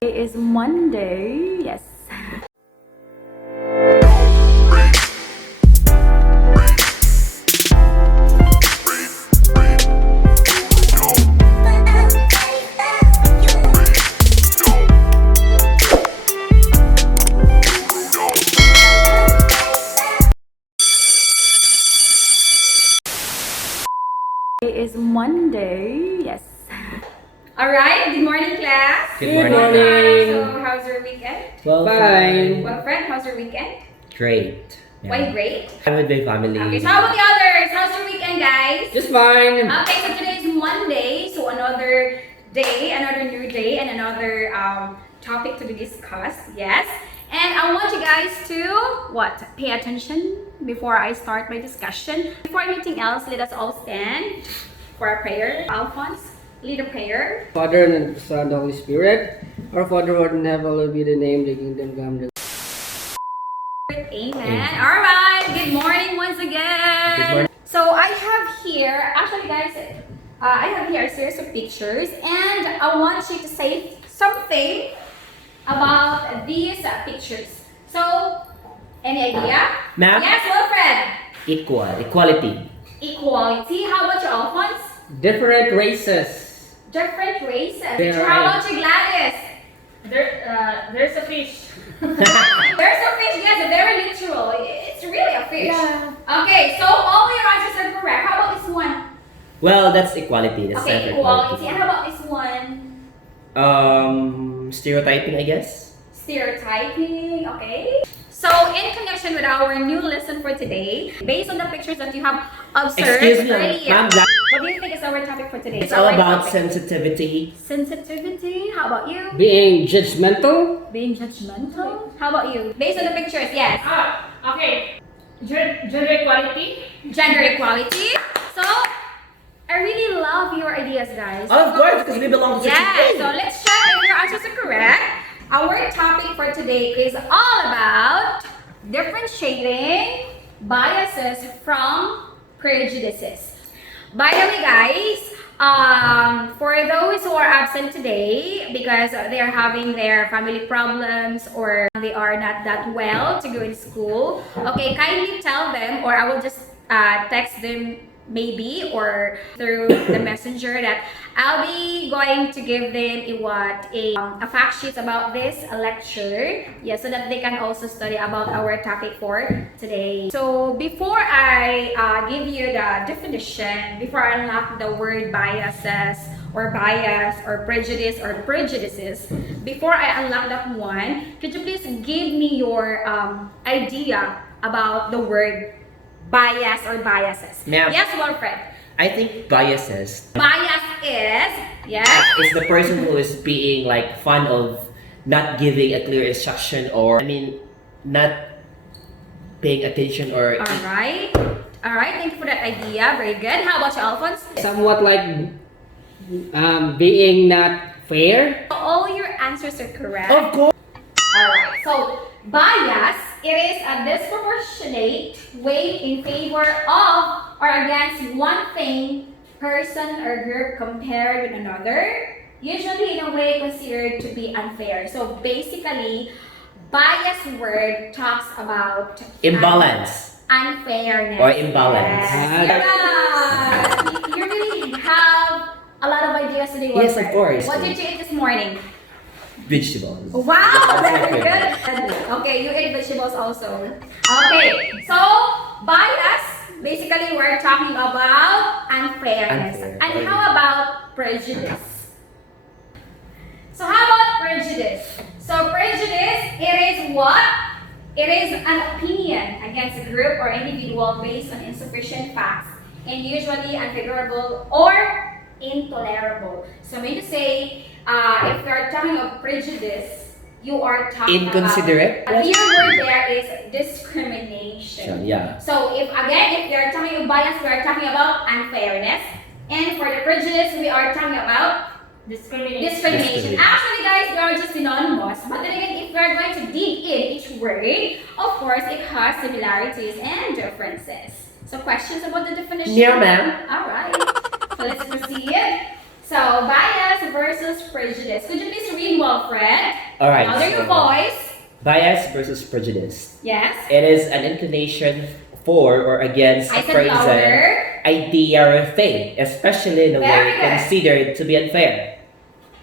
It is Monday, yes. It is Monday, yes. Alright, good morning class. Good morning. So, how's your weekend? Well, Fine. Well, friend, how's your weekend? Great. Yeah. Why great? I'm with my family. Okay, so how about the others? How's your weekend, guys? Just fine. Okay, so today is Monday, so another day, another new day, and another topic to be discussed. Yes, and I want you guys to pay attention before I start my discussion. Before anything else, let us all stand for a prayer. Alphonse, lead a prayer. Father and the Son and the Holy Spirit. Our Father who art in heaven, hallowed be the name, the kingdom come. Amen. All right. Good morning once again. Good morning. So I have here, actually, guys, I have here a series of pictures, and I want you to say something about these pictures. So, any idea? Ma'am? Yes, Wilfred. Equality. Equality. How about you, Alphonse? Different races. Different races. Yeah, How right. about you, Gladys? There's a fish. There's a fish. Yes, very literal. It's really a fish. Yeah. Okay, so all your answers are correct. How about this one? Well, that's equality. That's Okay, separate equality. And how about this one? Stereotyping, I guess. Stereotyping. Okay. So, in connection with our new lesson for today, based on the pictures that you have observed Excuse me, earlier, ma'am. what do you think is our topic for today? It's all our about topic. sensitivity. Sensitivity. How about you? Being judgmental. Being judgmental. How about you? Based on the pictures, yes. Okay. Gender equality. Gender equality. So, I really love your ideas, guys. Of course, because we belong to Yeah, section so let's check if your answers are correct. Our topic for today is all about differentiating biases from prejudices. By the way, guys, for those who are absent today because they are having their family problems or they are not that well to go in school, okay, kindly tell them, or I will just text them maybe or through the messenger that I'll be going to give them a fact sheet about this lecture, yeah, so that they can also study about our topic for today. So before I give you the definition, before I unlock the word biases or bias or prejudice or prejudices, before I unlock that one, could you please give me your idea about the word bias or biases? Ma'am. Yes, Wilfred. I think biases Bias is, yes. is the person who is being like fond of not giving a clear instruction or not paying attention or Alright. Alright, thank you for that idea. Very good. How about you, Alphonse? Somewhat like being not fair. All your answers are correct. Of course. Alright, so bias, it is a disproportionate weight in favor of or against one thing, person, or group compared with another, usually in a way considered to be unfair. So basically, bias word talks about Imbalance. unfairness. Or imbalance. Yes. Yeah. You really have a lot of ideas today. Yes, Wilfred. of course. What did you eat this morning? Vegetables. Wow, That's very my good. Okay, you eat vegetables also. Okay, so bias, basically we're talking about unfairness. Unfair. And how about prejudice? So how about prejudice? So prejudice, it is what? It is an opinion against a group or individual based on insufficient facts and usually unfavorable or intolerable. So I mean to say, if you are talking of prejudice, you are talking Inconsiderate? about the word there is discrimination. Yeah. So if we are talking of bias, we are talking about unfairness, and for the prejudice, we are talking about discrimination. Actually, guys, they are just synonymous. But then again, if we are going to dig in each word, of course, it has similarities and differences. So questions about the definition? Yeah, ma'am. All right. So let's proceed. So bias versus versus prejudice. Could you please read, Wilfred? All right. Louder your voice. Bias versus prejudice. Yes. It is an inclination for or against I a said person, louder. idea, or thing, especially in a Very way good. considered to be unfair.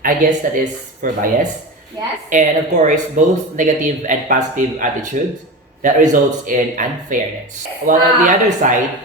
I guess that is for bias. Yes. And of course, both negative and positive attitude that results in unfairness. While on the other side,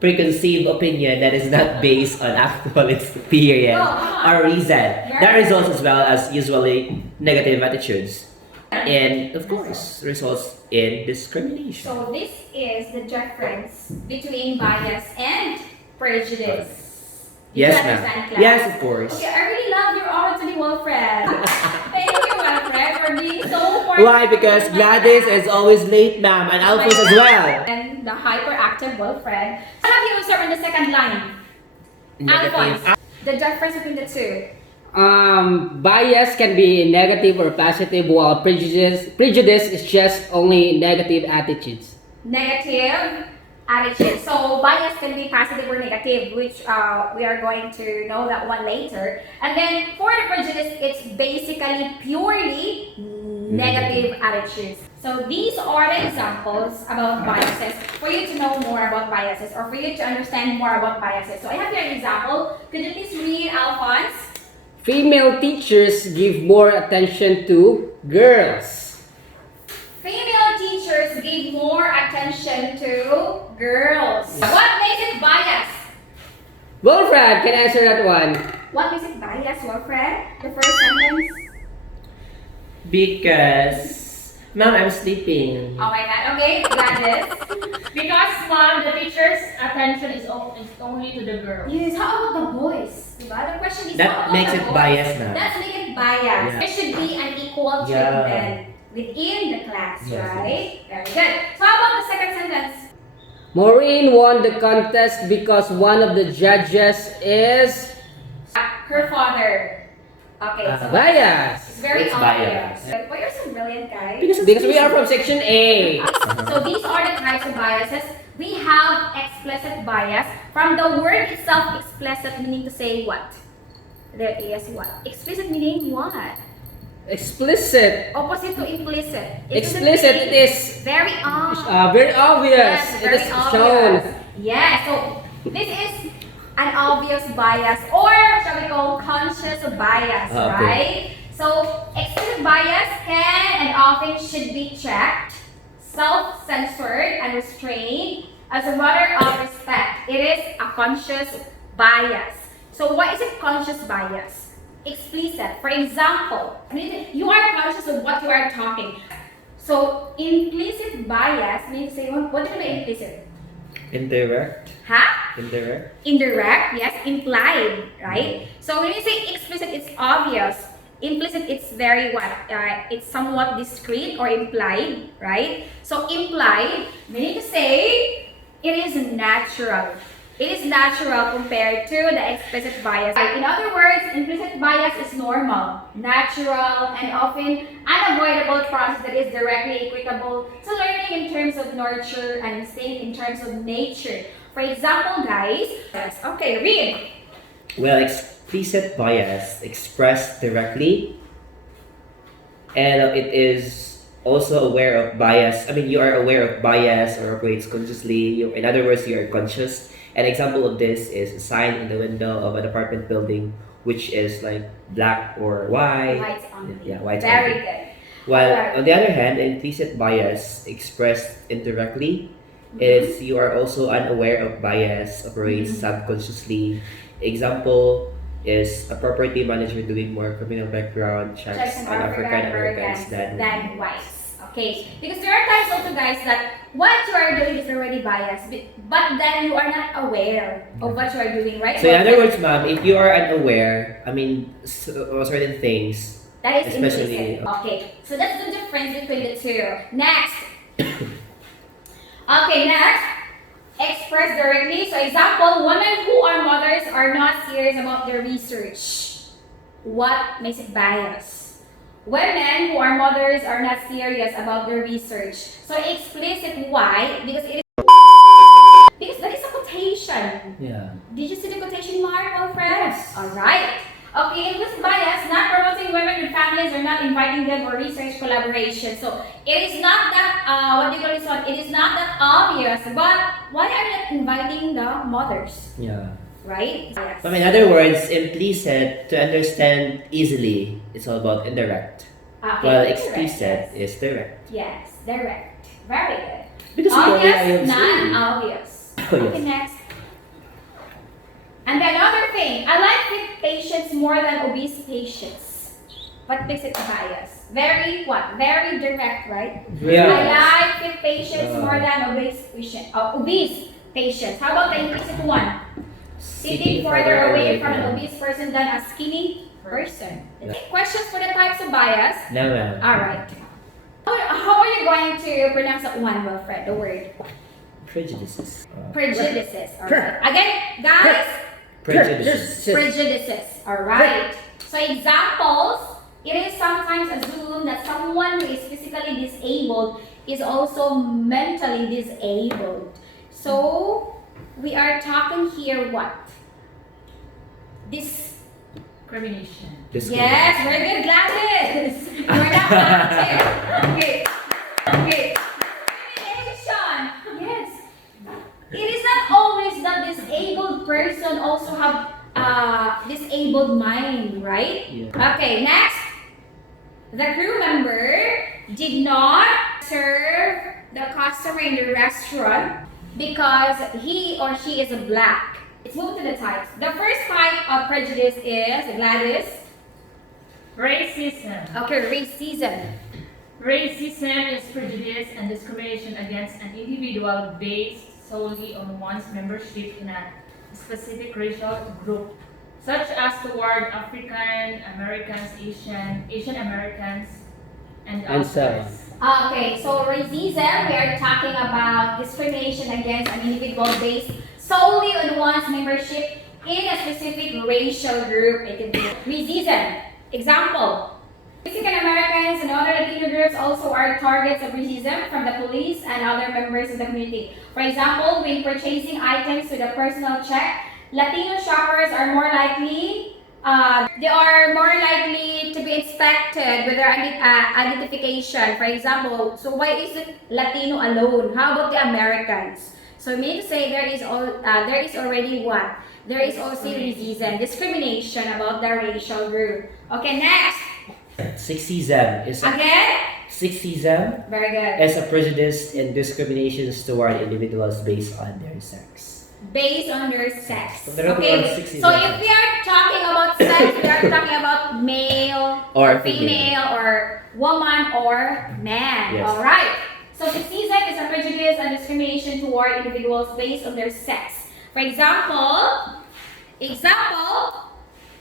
preconceived opinion that is not based on actual experience Oh, come on. or reason. That Very results as well as usually negative attitudes. And of course, results in discrimination. So this is the difference between bias and prejudice. Did Yes, you ma'am. understand, class? Yes, of course. Okay, I really love your aura today, Wilfred. Thank you, Wilfred, for being so important. Why? Because Gladys is always late, ma'am, and Alphonse as well. And the hyperactive Wilfred. What have you observed in the second line? Alphonse, the difference between the two. Bias can be negative or positive, while prejudice is just only negative attitudes. Negative attitude. So bias can be positive or negative, which we are going to know that one later. And then for the prejudice, it's basically purely negative attitudes. So these are the examples about biases for you to know more about biases or for you to understand more about biases. So I have here an example. Could you please read, Alphonse? Female teachers give more attention to girls. Female teachers give more attention to girls. What makes it bias? Wilfred can answer that one. What makes it bias, Wilfred? The first sentence? Because, ma'am, I'm sleeping. Oh my god, okay, Gladys. Because mom, the teacher's attention is only to the girl. Yes, how about the boys? Diba? The question is, That how about makes the it boys? bias, ma'am. That's make it bias. Yeah. There should be an equal Yeah. treatment within the class, Yes, right? Very good. So how about the second sentence? Maureen won the contest because one of the judges is Her father. Okay, so bias. it's very It's obvious. bias. But you're so brilliant, guys. Because we are from section A. So these are the types of biases. We have explicit bias. From the word itself, explicit meaning to say what? There is what? Explicit meaning what? Explicit. Opposite to implicit. Explicit, it meaning is very very obvious. Yes, It very is obvious. shown. Yeah, so this is an obvious bias, or shall we call conscious bias, Okay. right? So explicit bias can and often should be checked, self-censored and restrained as a matter of respect. It is a conscious bias. So what is a conscious bias? Explicit. For example, you are conscious of what you are talking. So implicit bias means say what do you mean implicit? Indirect. Huh? Indirect. Indirect, yes, implied, right? So when you say explicit, it's obvious. Implicit, it's very what? It's somewhat discreet or implied, right? So implied, meaning to say, it is natural. It is natural compared to the explicit bias. In other words, implicit bias is normal, natural, and often unavoidable process that is directly equitable to learning in terms of nurture and instinct in terms of nature. For example, guys, yes, okay, read. Well, explicit bias expressed directly, and it is also aware of bias. I mean, you are aware of bias or operates consciously. In other words, you are conscious. An example of this is a sign in the window of an apartment building, which is like black or white. Whites only. Yeah, whites Very only. good. While Alright. on the other hand, implicit bias expressed indirectly is you are also unaware of bias, operates subconsciously. Example is a property manager doing more criminal background checks on African Americans than whites. Okay, because there are times also, guys, that what you are doing is already biased, but then you are not aware of what you are doing, right? So in other words, ma'am, if you are unaware, I mean, certain things, that is especially- implicit. Okay, so that's the difference between the two. Next. Okay, next. Express directly. So example, women who are mothers are not serious about their research. What makes it biased? Women who are mothers are not serious about their research. So explicit, why? Because it is because that is a quotation. yeah. Did you see the quotation mark, Alfred? Yes. Alright. Okay, it was bias, not promoting women with families or not inviting them or research collaboration. So it is not that what do you call this one? It is not that obvious. But why are you not inviting the mothers? Yeah. Right? Yes. In other words, implicit to understand easily, it's all about indirect. Okay, While direct, explicit yes. is direct. Yes, direct. Very good. Because Obvious, non-obvious. Oh, Okay, yes. next. And then another thing, I like fit patients more than obese patients. What makes it bias? Very what? Very direct, right? Yeah. I like fit patients more than obese patients. How about the implicit one? Sitting further away from an obese person than a skinny person. Yeah. Questions for the types of bias? No, ma'am. Alright. How are you going to pronounce that one, Wilfred? The word Prejudices. prejudices. Alright. Again, guys, Prejudices. prejudices. Alright. So examples, it is sometimes assumed that someone who is physically disabled is also mentally disabled. So we are talking here what? Discrimination. Yes, very good, Gladys. You're not active. Okay. Okay. Discrimination. Yes. It is not always that disabled person also have disabled mind, right? Yeah. Okay, next. The crew member did not serve the customer in the restaurant because he or she is a black. Let's move to the types. The first type of prejudice is, Gladys. Racism. Okay, racism. Racism is prejudice and discrimination against an individual based solely on one's membership in a specific racial group, such as toward African Americans, Asian Americans, and so others. Okay, so racism, we are talking about discrimination against an individual based solely on one's membership in a specific racial group. It could be racism. Example, Mexican Americans and other Latino groups also are targets of racism from the police and other members of the community. For example, when purchasing items with a personal check, Latino shoppers are more likely to be inspected with their identification. For example, so why is it Latino alone? How about the Americans? So meaning to say there is already what? There is also racism, discrimination about the racial group. Okay, next. Sexism is Again? sexism Very good. is a prejudice and discriminations toward individuals based on their sex. Based on their sex. So there are Okay, one sexism. so if we are talking about sex, we are talking about male Or female or woman or man. Yes. Alright. So sexism is a prejudice and discrimination toward individuals based on their sex. For example,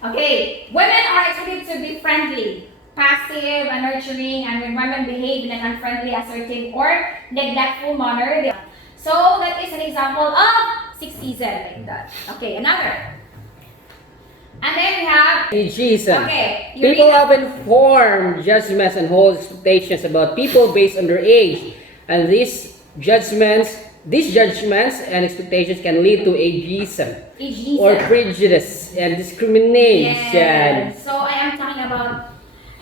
okay, women are expected to be friendly, passive, and nurturing, and when women behave in an unfriendly, assertive, or neglectful manner. So that is an example of sexism like that. Okay, another. And then we have Ageism. okay. You People read- often form judgments and hold expectations about people based on their age, and these judgments and expectations can lead to ageism ageism. or prejudice and discrimination. Yes. So I am talking about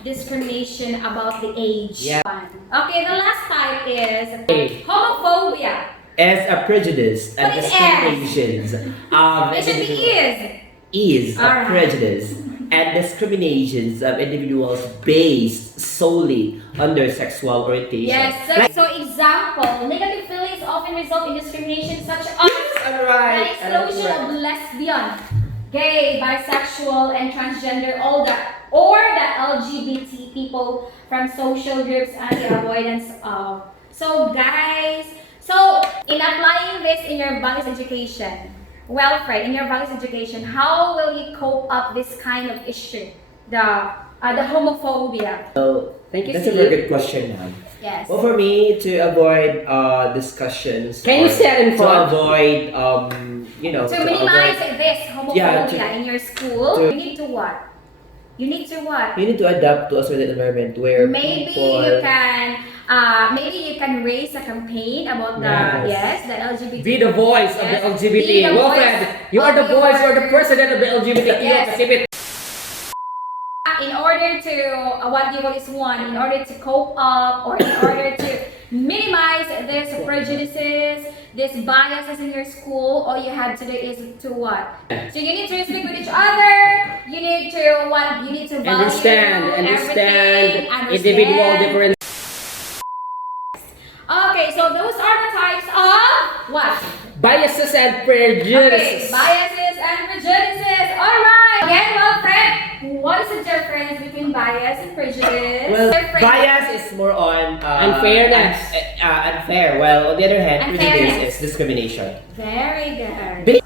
discrimination about the age. Yeah. Okay, the last type is Okay. homophobia. As a prejudice and What is discriminations of It should be is a Alright. prejudice and discriminations of individuals based solely on their sexual orientation. Yes. So example, negative feelings often result in discrimination such as the exclusion of lesbian, gay, bisexual, and transgender, or the LGBT people from social groups and the avoidance of. So guys, so in applying this in your values education, Wilfred, in your values education, how will you cope up this kind of issue, the homophobia? So Thank you, that's a Steve. very good question, ma'am. Yes. Well, for me to avoid discussions, Can you or say it in to front? avoid To minimize this homophobia Yeah, in your school, to- you need to what? You need to what? you need to adapt to a certain environment where Maybe people you can raise a campaign about Yes. the LGBT. Be the voice of the Yes. LGBT. Be the Wilfred, voice you are the of voice, you are your- the president of the LGBTQ Yes. Pacific. order to, what do you call this one, in order to cope up or in order to minimize these prejudices, these biases in your school, all you have to do is to what? So you need to respect with each other, you need to what? You need to value Understand everything, individual difference. Okay, so those are the types of what? Biases and Okay, prejudices. biases and prejudices. Alright! Again, well, friend, what is the difference between bias and prejudice? Well, Difference. bias is more on Unfairness. unfair. While on the other hand, prejudice Unfairness. is discrimination. Very good.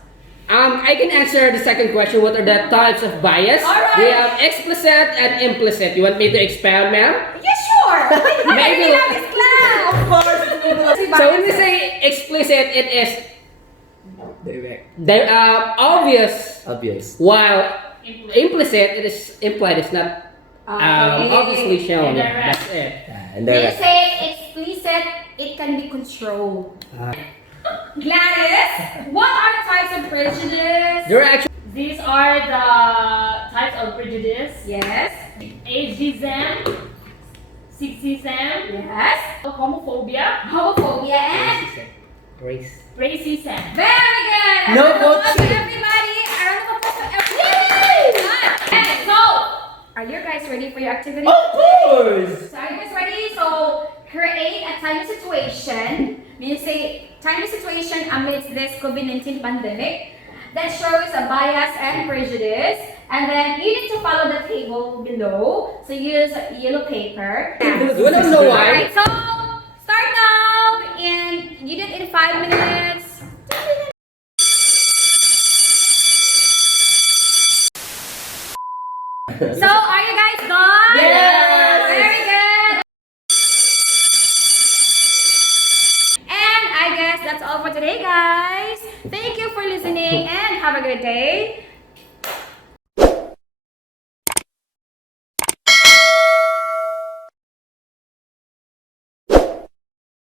I can answer the second question. What are the types of bias? Alright. We have explicit and implicit. You want me to expound, ma'am? Yeah, sure! Maybe. Maybe love this class! Of course. So when we say explicit, it is obvious, Obvious. while implicit, it is implied. It's not Okay. obviously shown. And Yeah, direct. that's it. And When you the say explicit, it can be controlled. Gladys, what are the types of prejudice? There are actually These are the types of prejudice. Yes. Ageism, sexism, Yes. homophobia, Homophobia and race. racism. very good. No A round of applause votes. to everybody. A round of applause to everybody. Okay, so are you guys ready for your activity? Of course. So are you guys ready? So create a timely situation. Means say timely situation amidst this COVID-19 pandemic that shows a bias and prejudice. And then you need to follow the table below. So use yellow paper. We don't know why. Alright, so start now and you did it in 5 minutes. So are you guys done? Yes! Very good. And I guess that's all for today, guys. Thank you for listening and have a good day.